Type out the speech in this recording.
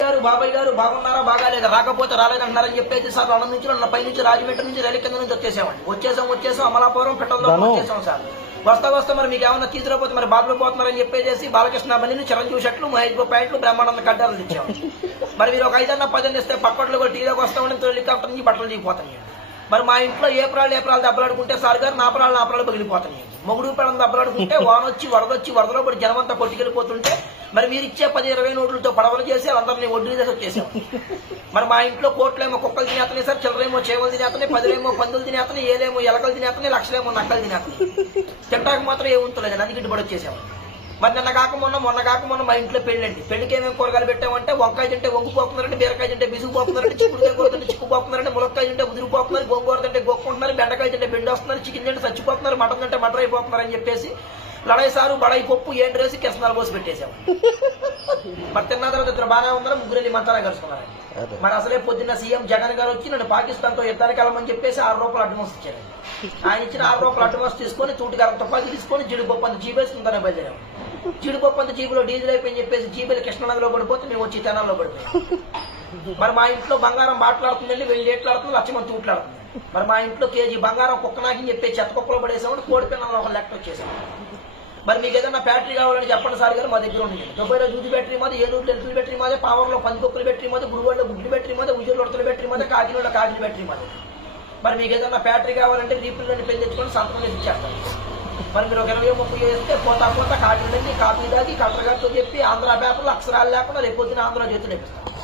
గారు బాబాయ్ గారు బాగున్నారా బాగాలేదా? రాకపోతే రాలేదంటున్నారని చెప్పేసి సార్ రెండు నుంచి రెండు పై నుంచి రాజమండ్రి నుంచి రైలు కింద నుంచి వచ్చేసామండి వచ్చేసాం వచ్చేసాం అమలాపురం పెట్టల్లో ధను. వచ్చేసాం సార్. వస్తా వస్తా మరి మీకు ఏమన్నా తీసుకురాకపోతే మరి బాబులు పోతున్నారని చెప్పేసి బాలకృష్ణ బండిని చిరంజీవి షట్లు మహేష్ బాబు ప్యాంట్లు బ్రహ్మానంద కడ్డాలు తెచ్చాము మరి మీరు ఒక ఐదన్న పదని ఇస్తే పక్కట్లో కూడా టీలోకి వస్తామని హెలికాప్టర్ నుంచి బట్టలు దిగిపోతాయి మరి మా ఇంట్లో ఏ ప్రాళ్ళు ఏ ప్రాళ్ళు దెబ్బలాడుకుంటే సార్ గారు నా ప్రాళ్ళు నా ప్రాళ్ళు పగిలిపోతున్నాయి. మొగుడు ప్రాణం దెబ్బలాడుకుంటే వాన వచ్చి వరదొచ్చి వరదలో పడి జనమంతా కొట్టుకెళ్ళిపోతుంటే మరి మీరు ఇచ్చే పది ఇరవై నోట్లతో పడవలు చేసి అందరినీ ఒడ్డు చేసి వచ్చేసాం. మరి మా ఇంట్లో కోట్లేమో కుక్కలు తినేతనే సార్ చిల్లరేమో చేవలు తినేస్తున్నాయి పదులేమో పందులు తినేస్తున్నాయి ఏలేమో ఎలకలు తినేతనే లక్షలేమో నక్కలు తినేస్తున్నాయి. తింటాక మాత్రం ఏముంటలేదు అందుకే ఇటు పడి వచ్చేసాము మరి నిన్న కాక మొన్న మొన్న కాక మొన్న మా ఇంట్లో పెళ్ళండి. పెళ్ళికి ఏమేమి కూరగాయలు పెట్టామంటే వంకాయ తింటే వంగిపోతున్నారంటే బీరకాయ తింటే బిసుకుపోతున్నారంటే చిక్కుడుకాయ కూర తింటే చిక్కుపోతున్నారంటే ములక్కాయ తింటే ఉదిరిపోతున్నారు గోంగూర తింటే గొక్కుంటున్నారు బెండకాయ తింటే బెండి వస్తున్నారు చికెన్ తింటే చచ్చిపోతున్నారు మటన్ తింటే మటర్ అయిపోతున్నారు అని చెప్పేసి లడాయి సారు బడాయి పప్పు ఏంటి రేసి కిసనాలు పోసి పెట్టేసాము మరి తిన్న తర్వాత ఇద్దరు బాగానే ఉన్నారు? ముగ్గురు వెళ్ళి మంతారా కలుసుకున్నారు అదే. మరి అసలే పొద్దున్న సీఎం జగన్ గారు వచ్చి నన్ను పాకిస్తాన్తో యుద్ధానికి వెళ్ళమని చెప్పేసి ఆరు రూపాయలు అడ్వాన్స్ ఇచ్చారు ఆయన ఇచ్చిన ఆరు రూపాయలు అడ్వాన్స్ తీసుకొని తూటికి అరవై తుపాకీ తీసుకొని జీడిపప్పు అంత జీబేసుకుంటానే బయలుదేరాం. జీడిపప్పు అంత జీబులో డీజిల్ అయిపోయి చెప్పేసి జీబీలు కృష్ణనదిలో పడిపోతే మేము వచ్చి తెనాల్లో పడిపోయాం. మరి మా ఇంట్లో బంగారం బాట్లాడుతుందండి వెళ్ళి ఏట్లాడుతుంది లక్ష్మణ్ తూట్లాడుతుంది మరి మా ఇంట్లో కేజీ బంగారం కుక్కనాకి చెప్పి చెత్త కుక్కలో పడేసామని కోడి పిల్లలు ఒక లెక్క వచ్చేసాం. మరి మీకు ఏదైనా బ్యాటరీ కావాలని చెప్పండి సార్ గారు మా దగ్గర ఉంది దుబాయ్లో దూది బ్యాటరీ మాది ఏలూరు ఎలుకల బ్యాటరీ మాదే పావర్లో పందికొక్కుల బ్యాటరీ మాదే గుడివాడలో గుడ్లు బ్యాటరీ మాదే ఉయ్యూరులో ఉడతల బ్యాటరీ మాదే కాకినాడలో కాకిని బ్యాటరీ మాదే. మరి మీకు ఏదైనా బ్యాటరీ కావాలంటే రీపుల్ పెళ్ళి తెచ్చుకొని సంతకం చేసి మరి మీరు ఒక ఇరవై ముప్పై వేస్తే పోతా పోతా కాకినాడండి కాపీ దాగి కలెక్టర్ గారితో చెప్పి ఆంధ్ర పేపర్లు అక్షరాలు లేకుండా రేపొద్దున ఆంధ్ర చేతులు నేర్పిస్తాం